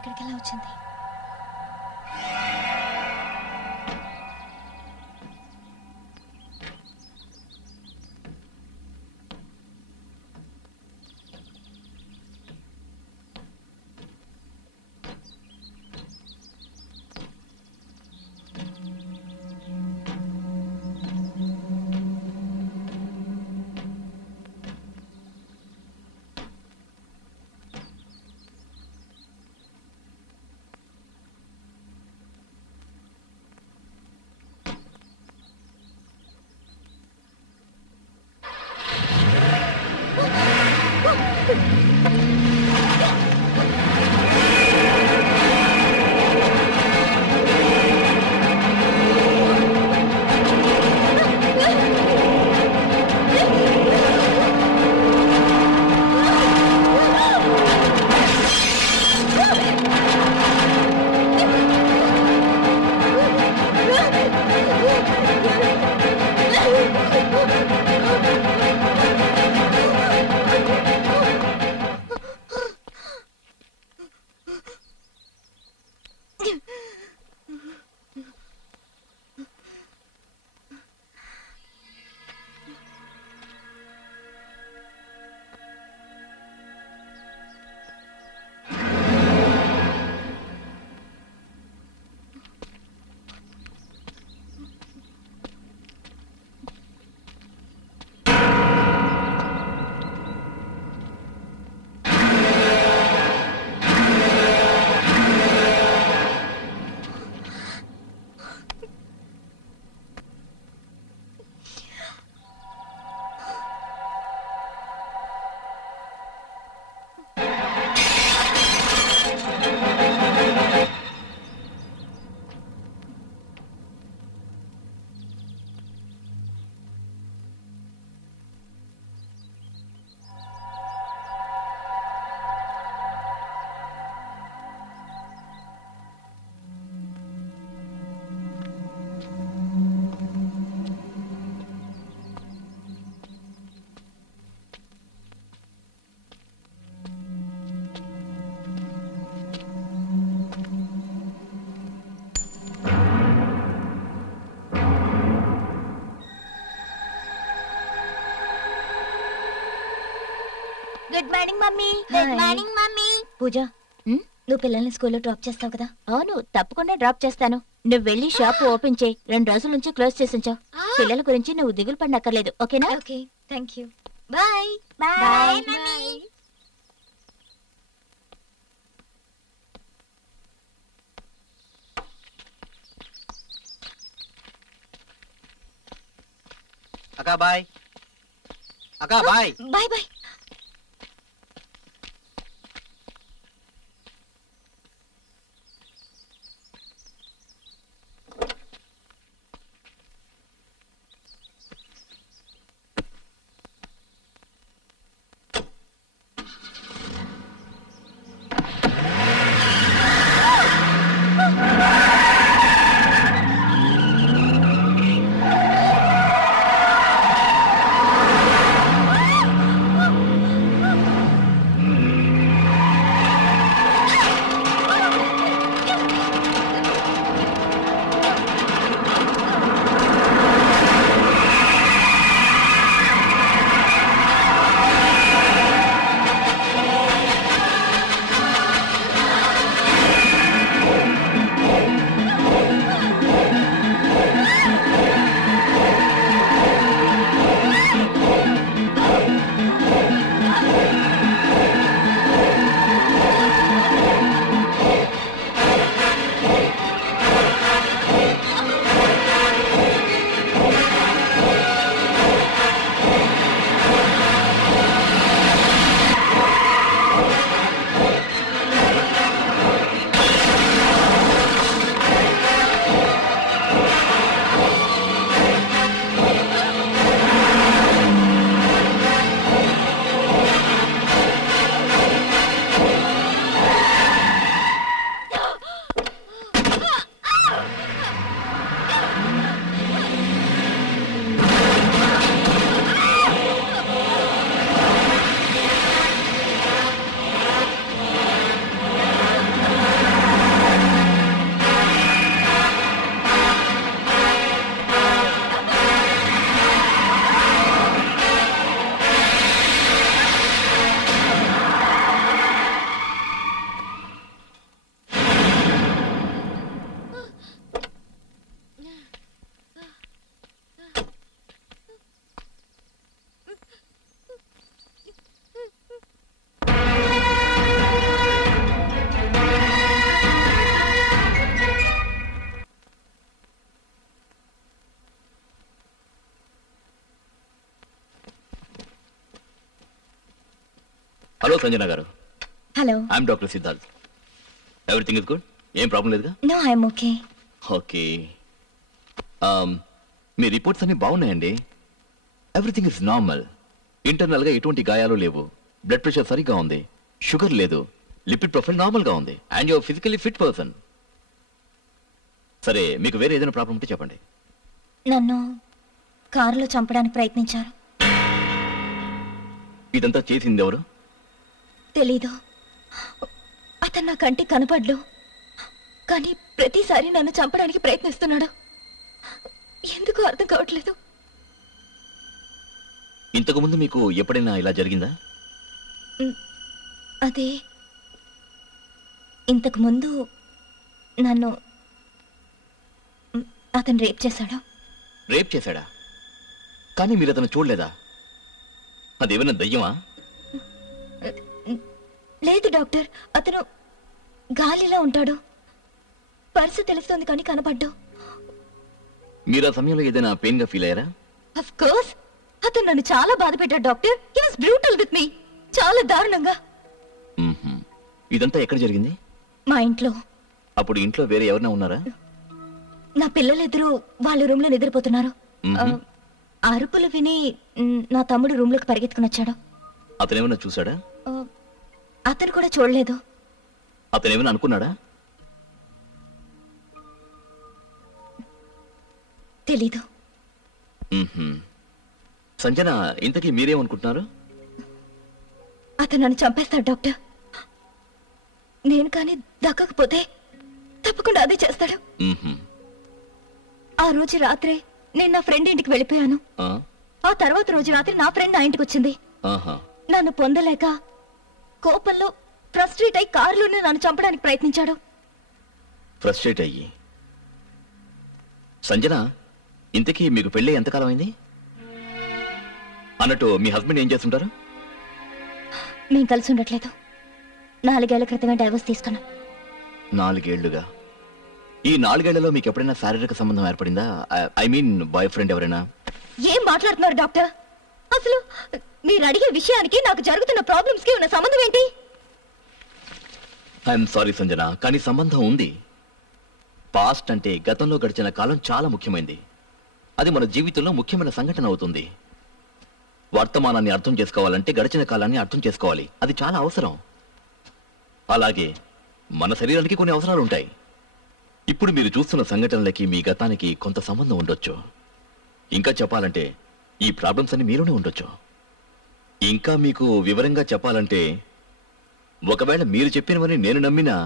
ఇక్కడికి ఎలా వచ్చింది? Good morning mummy. Good morning mummy. Pooja, నువ్వు పిల్లల్ని స్కూల్లో డ్రాప్ చేస్తావు కదా? అవును, తప్పకుండా డ్రాప్ చేస్తాను. నువ్వు వెళ్ళి షాప్ ఓపెన్ చేయి. 2 రోజుల నుంచి క్లోజ్ చేసి ఉంచావు. పిల్లల గురించి నువ్వు దిగులు పడనక్కర్లేదు, ఓకేనా? Okay, thank you. Bye. Bye mummy. అక్కా బాయ్. అక్కా bye. Bye bye. Hello Sanjana గారు, hello. I'm doctor Siddharth. Everything is good, ఏం ప్రాబ్లం లేదుగా? No, I'm okay. ఓకే. మీ రిపోర్ట్స్ అన్ని బాగున్నాయండి. Everything is normal. ఇంటర్నల్గా ఎటువంటి గాయాలు లేవు. బ్లడ్ ప్రెషర్ సరిగ్గా ఉంది. షుగర్ లేదు. లిపిడ్ ప్రొఫైల్ నార్మల్గా ఉంది. And your physically fit person. సరే, మీకు వేరే ఏదైనా ప్రాబ్లం ఉంటే చెప్పండి. నన్ను కారులో చంపడానికి ప్రయత్నించారు. ఇదంతా చేసింది ఎవరు? తెలీదు. అతను నా కంటికి కనపడ్డు, కానీ ప్రతిసారి నన్ను చంపడానికి ప్రయత్నిస్తున్నాడు. ఎందుకు అర్థం కావట్లేదు. ఇంతకుముందు మీకు ఎప్పుడైనా ఇలా జరిగిందా? అదే, ఇంతకు ముందు నన్ను అతను రేప్ చేశాడు. రేప్ చేశాడా? కానీ మీరు అతను చూడలేదా? అదేమైనా దయ్యమా? లేదు డాక్టర్, అతను గాలిలా ఉంటాడు. పర్సు తెలుస్తుంది కానీ కనపడ్డు. మీరు ఆ సమయంలో ఏదైనా పెయిన్ గా ఫీల్ అయ్యారా? ఆఫ్ కోర్స్, అతను నన్ను చాలా బాధ పెట్టాడు doctor. He was brutal with me, చాలా దారుణంగా. ఇదంతా ఎక్కడ జరిగింది? మా ఇంట్లో. అప్పుడు ఇంట్లో వేరే ఎవరైనా ఉన్నారా? నా పిల్లలిద్దరూ వాళ్ళ రూమ్ లో నిద్రపోతున్నారు. అరుపులు విని నా తమ్ముడు రూమ్ లోకి పరిగెత్తుకుని వచ్చాడు. అతనేమైనా చూసాడా? అతను కూడా చూడలేదు. అతనేమైనా అనుకున్నాడా? తెలీదు. సంజన, ఇంతకీ మీరేమనుకుంటున్నారు? అతను నన్ను చంపేస్తాడు డాక్టర్. నేను కానీ దక్కకపోతే తప్పకుండా అదే చేస్తాడు. ఆ రోజు రాత్రే నేను నా ఫ్రెండ్ ఇంటికి వెళ్ళిపోయాను. ఆ తర్వాత రోజు రాత్రి నా ఫ్రెండ్ నా ఇంటికి వచ్చింది. నన్ను పొందలేక కోపంలో ఫ్రస్ట్రేట్ అయి కారులోనే నన్ను చంపడానికి ప్రయత్నించాడు. ఫ్రస్ట్రేట్ అయ్యి? సంజన, ఇంతకీ మీకు పెళ్ళి ఎంతకాలం అయింది? అన్నట్టు మీ హస్బెండ్ ఏం చేస్తుంటారు? మేము కలిసి ఉండట్లేదు. 4 ఏళ్ల క్రితమే డైవర్స్ తీసుకున్నాం. 4 ఏళ్లుగా? ఈ 4 ఏళ్లలో మీకు ఎప్పుడైనా శారీరక సంబంధం ఏర్పడిందా? ఐ మీన్ బాయ్ ఫ్రెండ్ ఎవరైనా? ఏం మాట్లాడుతున్నారు డాక్టర్? అసలు మీరు అడిగే విషయానికి నాకు జరుగుతున్న ప్రాబ్లమ్స్ కి ఉన్న సంబంధం ఏంటి? ఐఎమ్ సారీ సంజన, కానీ సంబంధం ఉంది. పాస్ట్ అంటే గతంలో గడిచిన కాలం చాలా ముఖ్యమైనది. అది మన జీవితంలో ముఖ్యమైన సంఘటన అవుతుంది. వర్తమానాన్ని అర్థం చేసుకోవాలంటే గడిచిన కాలాన్ని అర్థం చేసుకోవాలి. అది చాలా అవసరం. అలాగే మన శరీరానికి కొన్ని అవసరాలు ఉంటాయి. ఇప్పుడు మీరు చూస్తున్న సంఘటనలకి మీ గతానికి కొంత సంబంధం ఉండొచ్చు. ఇంకా చెప్పాలంటే ఈ ప్రాబ్లమ్స్ అన్ని మీలోనే ఉండొచ్చు. ఇంకా మీకు వివరంగా చెప్పాలంటే, ఒకవేళ మీరు చెప్పినవని నేను నమ్మినా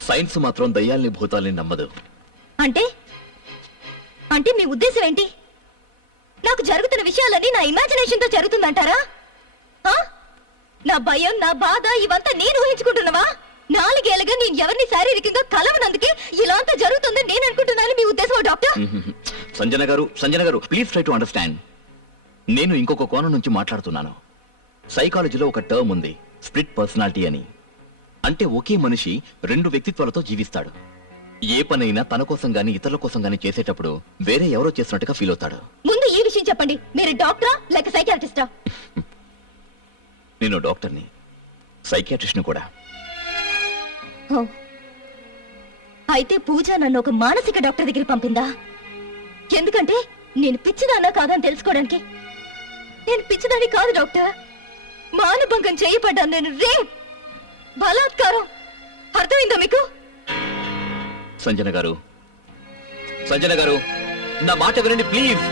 సైన్స్ మాత్రం దయ్యాల్ని భూతాల్ని నమ్మదు. అంటే అంటే మీ ఉద్దేశం ఏంటి? నాకు జరుగుతున్న విషయాలన్నీ నా ఇమాజినేషన్ తో జరుగుతుందంటారా? నా భయం, నా బాధ ఇవంతా నేను ఊహించుకుంటున్నావా? 4 ఏళ్ళగా నేను ఎవరిని శారీరకంగా కలవనందుకే ఇలా అంతా జరుగుతుందని నేను అనుకుంటున్నాను. మీ ఉద్దేశం డాక్టర్? సంజన గారు ప్లీజ్ ట్రై టు అండర్స్టాండ్. నేను ఇంకొక కోణం నుంచి మాట్లాడుతున్నాను. సైకాలజీలో ఒక టర్మ్ ఉంది, స్ప్లిట్ పర్సనాలిటీ అని. అంటే ఒకే మనిషి 2 వ్యక్తిత్వాలతో జీవిస్తాడు. ఏ పనైనా తన కోసం గాని ఇతరుల కోసం గాని చేసేటప్పుడు వేరే ఎవరో చేస్తున్నట్టుగా ఫీల్ అవుతాడు. ముందు ఈ విషయం చెప్పండి, మీరు డాక్టరా లేక సైకియాట్రిస్టా? నేను డాక్టర్ని, సైకియాట్రిస్ట్ని కూడా. అయితే పూజ నన్ను ఒక మానసిక డాక్టర్ దగ్గర పంపిందా? ఎందుకంటే నేను పిచ్చిదానా కాదని తెలుసుకోవడానికి. నేను పిచ్చిదాని కాదు డాక్టర్. మానభంగం చేయబడ్డాను నేను. రేప్, బలాత్కారం. అర్థమైందా మీకు? సంజన గారు, నా మాట వినండి ప్లీజ్.